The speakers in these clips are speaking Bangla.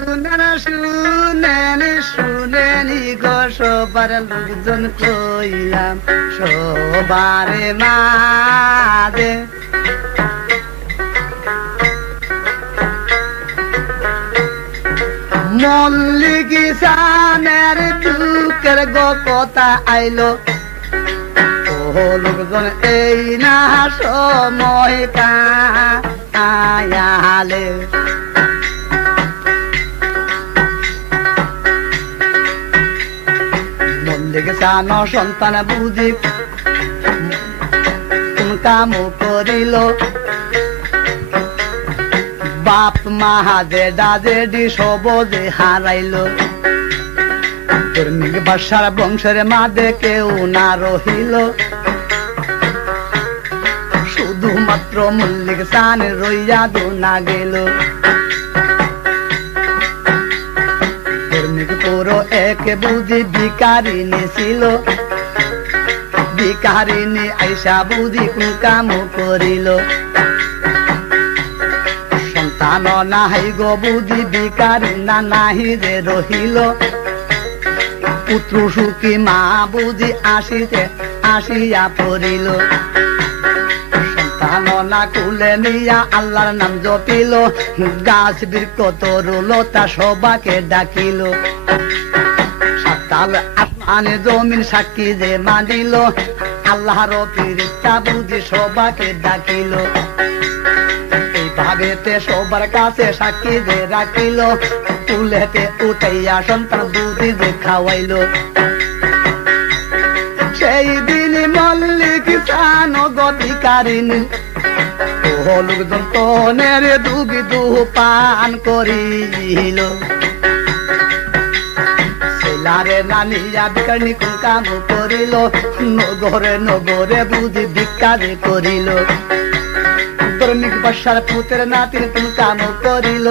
শুনেন শুনেনি গো সবার লোকজন কইলাম সবারে মাঝে মল্লিক সানের দুঃখের গো কথা আইলো ও লোকজন এই না সময় কায়ালে মল্লিক সান সন্তান বুঝি কাম করিল বাপ মা জেডা জেডি সবজে হারাইল ধর্মিক ভাষার বংশের মাঝে কেউ না রহিল শুধুমাত্র মল্লিক সান রইয়া না গেল ধর্মিক পুরো এক বুঝি ভিকারিনী ছিল ভিকারিনী আইসা বুঝি কোন কাম করিল সন্তান নাহি গো বুঝি ভিকারি না নাহি যে রহিল পুত্র সুখী মা বুঝি আসিয়া পড়িল সন্তান না কুলে নিয়া আল্লাহর নাম জপিল গাছ বৃক্ষ তরুলতা সবাকে ডাকিল সাতাল আসমানে জমিন সাক্ষী যে মানিল আল্লাহর ফেরেশতা বুঝি সবাকে ডাকিল এইভাবেতে সবার কাছে সাক্ষী যে রাখিল তুলেতে উঠাইয়া সন্তান বুঝি যে খাওয়াইল সেই দিন মল্লিক সান গতিকারিনী ও লোকজন তনের দুবি দু পান করিল সেলারে নানিয়া ভিকারিনী কোন কাম করিল নগরে নগরে বুঝি ভিক্ষা যে করিল ধর্মিক বাসার পুতের নাতির কোন কাম করিল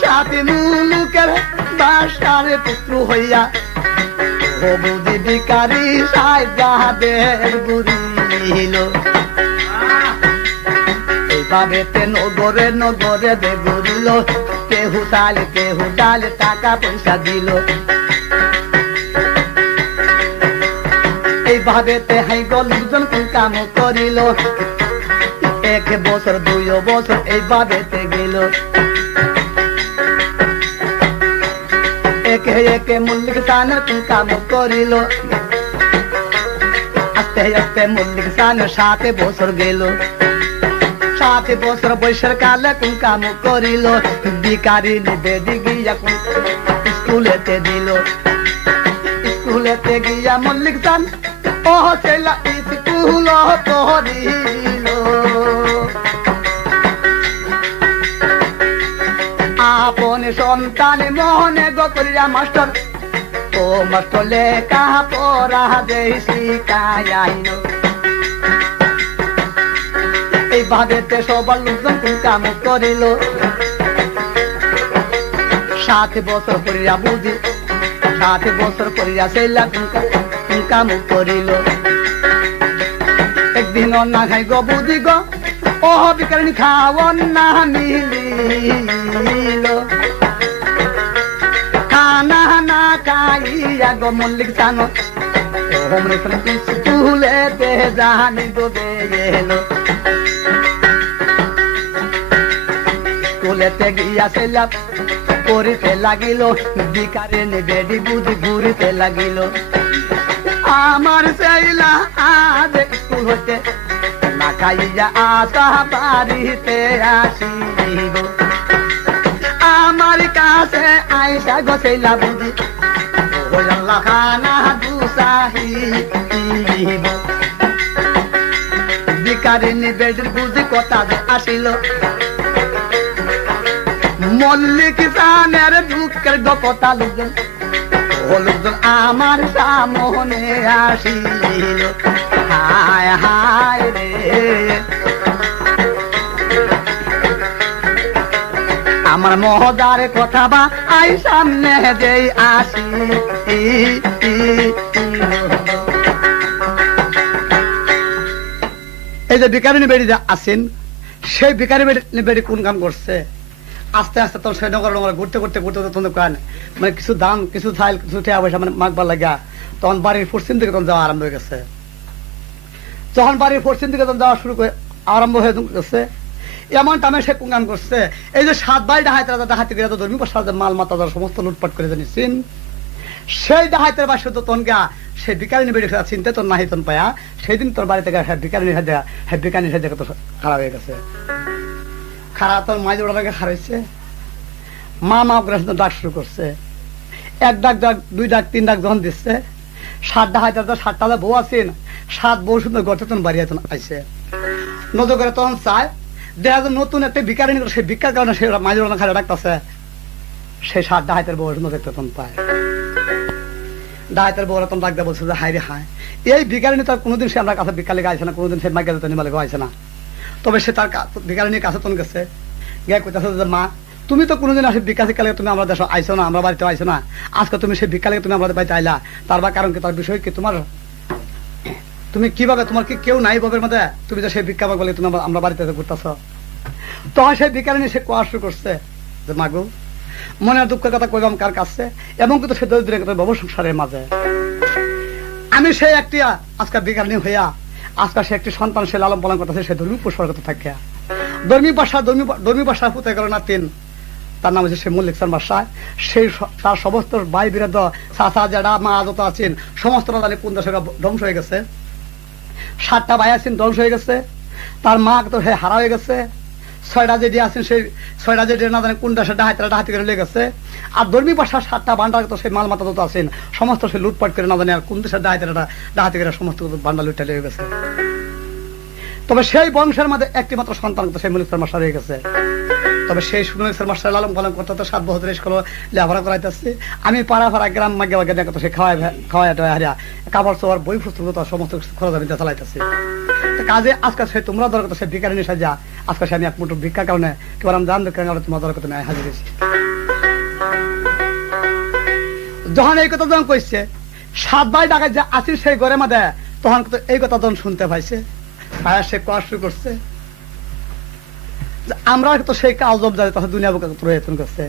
সাথে মুলুকের বাসার পুত্র হইয়া ও বুঝি ভিকারি সাইজাদের বুড়িল এইভাবেতে নগরে নগরে যে ঘুরিল কেহু ডালে টাকা পয়সা দিল এইভাবেতে হাই লোকজন কোন কাম করিল 1 বছর 2 বছর এইভাবেতে গেল একে একে মল্লিক সানের কোন কাম করিল আস্তে আস্তে মল্লিক সানের 7 বছর গেল 7 বছর বয়সের কালে কোন কাম করিল ভিকারিনী বেদি গিয়া স্কুলেতে দিল স্কুলেতে গিয়া মল্লিক সান ও ছেলা স্কুল পড়িল আপন সন্তান মনে গো করিয়া মাস্টার ও মাস্টার লেখা পড়া দেই শিখাইল এইভাবেতে সবার লোকজন কোন কাম করিল 7 বছর করিয়া বুঝি 7 বছর করিয়া সেলা কোন কাম করিল একদিন না খাই গো বুঝি গো ও ভিকারিনী খাওয়ান না মিলিল খানা না খাইয়া গো মল্লিক সান স্কুলেতে জানি ডুবে গেল স্কুলেতে গিয়া সেলা করিতে লাগিল ভিকারিনী বেডি বুঝি ঘুরিতে লাগিল আমার সেলা আজ স্কুল হইতে না খাইয়া আসা বাড়িতে আসিব আমার কাছে আইসা গো সেলা বুঝি আল্লাহ খানা দুসাহিব ভিকারিনী বেডির বুঝি কথা যে আসিল মল্লিক সানের দুঃখের কথা লোকজন আমার সামনে আসিল হায় হায় রে আমার মহদার কথা বা আই সামনে যেই আসি এই যে ভিকারিনী বেড়ি আসেন সেই ভিকারিনী বেড়ি কোন কাম করছে আস্তে আস্তে তখন সেই নগর নগর ঘুরতে ঘুরতে ঘুরতে তখন কান মানে কিছু দাম কিছু থাইল কিছু টাকা পয়সা মানে মাগবার লাগা তখন বাড়ির পশ্চিম দিকে তখন যাওয়া আরম্ভ হয়ে গেছে। যখন বাড়ির পশ্চিম দিকে তখন যাওয়া শুরু করে আরম্ভ হয়ে গেছে, এমন টাইমে সে কুঙ্গান করছে এই যে 7 ভাই ডাহাতি গিয়ে ধর্মী প্রসাদের মাল মাতা সমস্ত লুটপাট করে জানিছেন, সেই ডাহাতের বাসে তো তখন গা সে বিকারিনী বেড়ে চিনতে তোর নাহি তন পায়া সেই দিন তোর বাড়িতে গা বিকারিনীর সাথে তো খারাপ হয়ে গেছে। খারাপ তোর মাঝে ওটাকে খারাইছে, মা করে ডাক শুরু করছে। 1 ডাক 2 ডাক 3 ডাক যখন দিচ্ছে 7 ডাহাইতে 7টা বউ আছেন, 7 বউ সুন্দর গর্তে তখন বাড়ি আইছে। নজর করে তখন চায় দেখা যায় নতুন একটা বিকারিনী সেই ভিক্ষার কারণে সে মাঝে ওটা খারাপ ডাকতেছে, সেই 7 ডাহাইতের বউ সুন্দর দেখতে তখন পায়। ডাহাইতের বউ তখন ডাক বলছে যে হাই রে হায়, এই বিকারিনী তার কোনোদিন সে আমার কাছে ভিক্ষা লেগে আইছে না, কোনোদিন সে মাইকে নিমালে আইছে না। তবে সে তার বিকারিনীর কাছে তখন গেছে, গিয়ে কইতেছে যে মা তুমি তো কোনোদিন আসে ভিক্ষা শিক্ষা লেগে তুমি আমরা দেশে আইসো না, আমরা বাড়িতে আইসো না, আজকে তুমি সেই ভিক্ষা লেগে তুমি আমাদের বাড়িতে আইলা, তার বা কারণ কি, তার বিষয় কি, তোমার তুমি কিভাবে, তোমার কি কেউ নাই বাবের মধ্যে, তুমি যে সেই ভিক্ষা বলে তুমি আমরা বাড়িতে ঘুরতেছ। তখন সেই ভিক্ষারিনী সে কোয়া শুরু করছে যে মাগো মনের দুঃখের কথা কইবাম কার কাছে, এবং কিন্তু সে দরিদ্রের কথা বাবু সংসারের মাঝে আমি সেই একটি আজকাল ভিক্ষারিনী হইয়া আজকাল সে একটি সন্তান সে লালন পালন করতেছে, সে ধর্মী পুষ্পরগত থাকে ধর্মী ভাষা পুঁতে গেল না 3, তার নাম হচ্ছে সে মল্লিক বাদশাহ। সেই তার সমস্ত ভাই বিরোধ চাচা জেডা মা যত আছেন সমস্ত জানি কোন দেশে ধ্বংস হয়ে গেছে। 7টা ভাই আছেন ধ্বংস হয়ে গেছে, তার মা তো সে হারা হয়ে গেছে। 6টা যেটি আছেন সেই 6টা যেটি না জানি কোন দেশে ডাহাতি করে লেগে গেছে। আর ধর্মী ভাষা 7টা ভান্ডার তো সেই মাল মাতা যত আছেন সমস্ত সে লুটপাট করে না জানি আর কোন দেশের ডাহাতি করে সমস্ত ভান্ডার লুটে লেগে গেছে। তবে সেই বংশের মধ্যে একটি মাত্র সন্তান সেই মল্লিক মাস্টার হয়ে গেছে। তবে সেই মল্লিক মাস্টার লালন পালন করতে তো 7 বছর স্কুল লেখাপড়া করাইতেছি, আমি পাড়া গ্রাম মাগে মাগে দেখো সে খাওয়াই হারিয়া কাপড় চোপড় বই পুস্তক সমস্ত খরচ আমি চালাইতেছি। কাজে আজকে সে তোমরা দরকার সে ভিকারিনী সাজা আজকে সে আমি এক মুঠো ভিক্ষার কারণে কেবল আমি জান কারণে তোমার দরকার তুমি হাজির হয়েছি। যখন এই কথা যখন কইছে 7 ভাই ডাকাত যে আসির সেই ঘরে মধ্যে তখন এই কথা যখন শুনতে পাইছে সে কোয়া শুরু করছে আমরা তো সেই কাজ যাই তখন দুনিয়া বুকে প্রয়োজন করছে।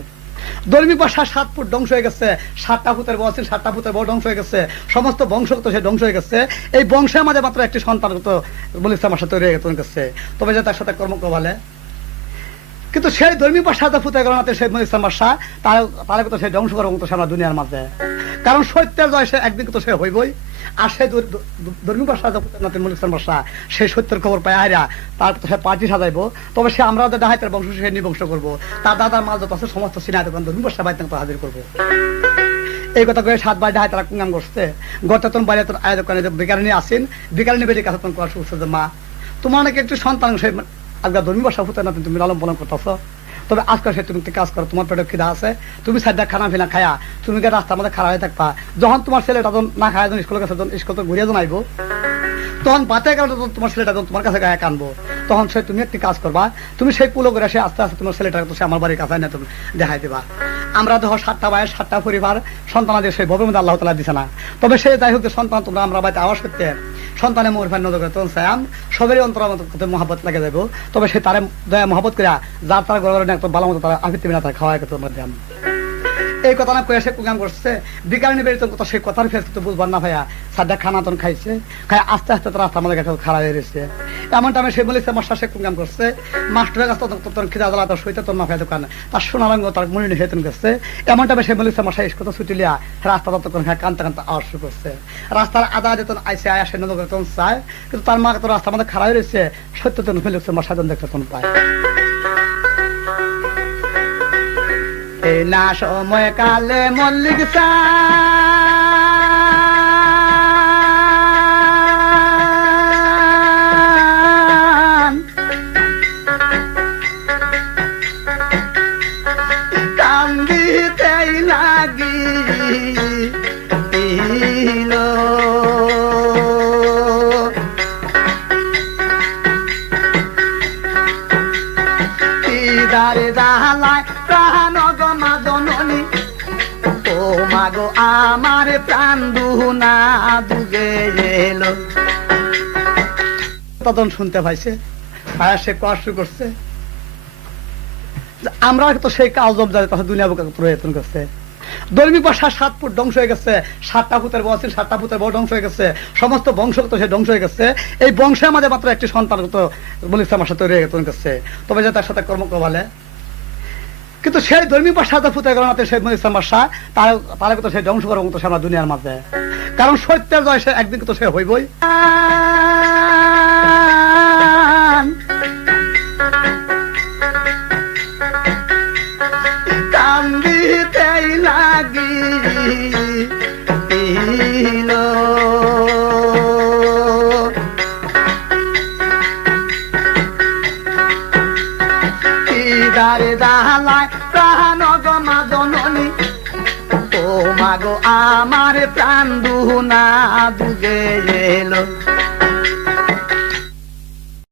ধর্মী ভাষা 7 ফুট ধ্বংস হয়ে গেছে, 7টা ফুটের বউ আছেন 7টা ফুটের বউ ধ্বংস হয়ে গেছে, সমস্ত বংশ তো সে ধ্বংস হয়ে গেছে। এই বংশের মাঝে মাত্র একটি সন্তান তো মল্লিক মাস্টার তৈরি হয়ে গেছে, তবে যে তার সাথে কর্ম বলে কিন্তু সেই ধর্মী ভাষা ফুটে গেল না সেই মল্লিক মাস্টার তার তো সেই ধ্বংস করার মতো সারা দুনিয়ার মাঝে। কারণ সত্যের জয় সে একদিন তো সে হইবই, আর সেই ধর্মী ভাষা মল্লিক মাস্টার সেই সত্যের খবর পায় হারা তার তো সে পার্টি সাজাইবো। তবে সে আমরা ডাহাইতের বংশ সে নিবংশ করবো, তার দাদার মাল যত আছে সমস্ত সিনাই দোকান ধর্মী ভাষা বাইতে হাজির করবো। এই কথা করে 7 ভাই ডাহাই তারা কুঙ্গান করছে। গততন বাইরে তোর আয় দোকানে বিকারিনী আসেন, বিকারিনী বেরিয়ে কাছে তখন কোয়া শুরু যে মা তোমার নাকি একটু সন্তান সেই আজকাল ধর্মী ভাষা ফুটে না তুমি লালন পালন করতেছ, তবে আজকাল সে তুমি কাজ করো, তোমার পেটে খিদা আছে, তুমি সাইডা খানা ফিনা খায়া তুমি রাস্তার মধ্যে খারাপ হয়ে থাকবা, যখন তোমার ছেলেটা না খায় স্কুলের কাছে স্কুল তো ঘুরিয়ে আইবো তখন বাতে কারণে তোমার ছেলেটা তোমার কাছে গায়ে কানবো, তখন সে তুমি একটি কাজ করবা, তুমি সেই কুলো করে সে আস্তে আস্তে তোমার ছেলেটা সে আমার বাড়ির কাছে না তুমি দেখাই দিবা। আমরা দেখো 7টা ভাইয়ের 7টা পরিবার সন্তানাদের সেই ভবের মধ্যে আল্লাহ তাআলা দিছে না, তবে সে যাই হোক সন্তান তোমরা আমরা বাড়িতে আওয়াজ করতে সন্তানের মোর ভাই নজর করে তখন চাই সবেরই অন্তর মহাব্বত লাগে যাবো, তবে সে তারে দয়া মহাব্বত করে যার তার ঘরে একটা ভালো মতো তারা আফিতে না তারা খাওয়াই তোমরা দেন। এই কথা না কয়ে সে কুগাম করছে, বিকারিনী বেরিয়ে তো সেই কথার ফেস তো বুঝবার না ভাইয়া 7টা খানা তখন খাইছে, খাই আস্তে আস্তে তারা আমাদের কাছে খারাপ হয়ে রয়েছে। এমন টাইমে সে বলেছে মাস্টার সে কুগাম করছে, মাস্টারের কাছে তখন খিদা জ্বালা তার সইতে তোর না ভাই দোকান তার সোনারঙ্গ তার মনে হেতন গেছে। এমন টাইমে সে বলেছে মাস্টার ইস্কত ছুটি লিয়া রাস্তা তখন কানতে কানতে আওয়াজ শুরু করছে। রাস্তার আদা যেতন আইসে আয়া সে নজর তখন চায়, কিন্তু তার মা তো রাস্তা আমাদের খারাপ হয়ে রয়েছে, সত্য তখন ফেলেছে মাস্টার দেখতে তখন পায়। এই না সময় কালে মল্লিক কান্দিতেই লাগি মাগো আমার প্রাণ দুনা দুগে এলো তখন শুনতে পাইছে, সে কষ্ট করছে আমরা তো সেই কাল জব যাবে তাহলে দুনিয়া বুকে প্রয়ত্ন করছে দৈনিক ভাষা 7 ফুট ধ্বংস হয়ে গেছে, 7টা ফুটের বউ ছিল, 7টা ফুটের বউ ধ্বংস হয়ে গেছে, সমস্ত বংশ তো সে ধ্বংস হয়ে গেছে। এই বংশের আমাদের মাত্র একটি সন্তান তো বলে ইসলামের সাথে তৈরি করছে, তবে যে তার সাথে কর্ম বলে। কিন্তু সেই ধর্মী ভাষা ফুটে গেল না সেই ইসলাম ভাষা, তারা কিন্তু সেই ধ্বংস করার মতো সে আমার দুনিয়ার মাঝে, কারণ সত্যের জয় সে একদিন তো সে হইবই। কান্দিতেই লাগি প্রাণ গমা জননী ও মাগো আমার প্রাণ দুনা দুগে এলো।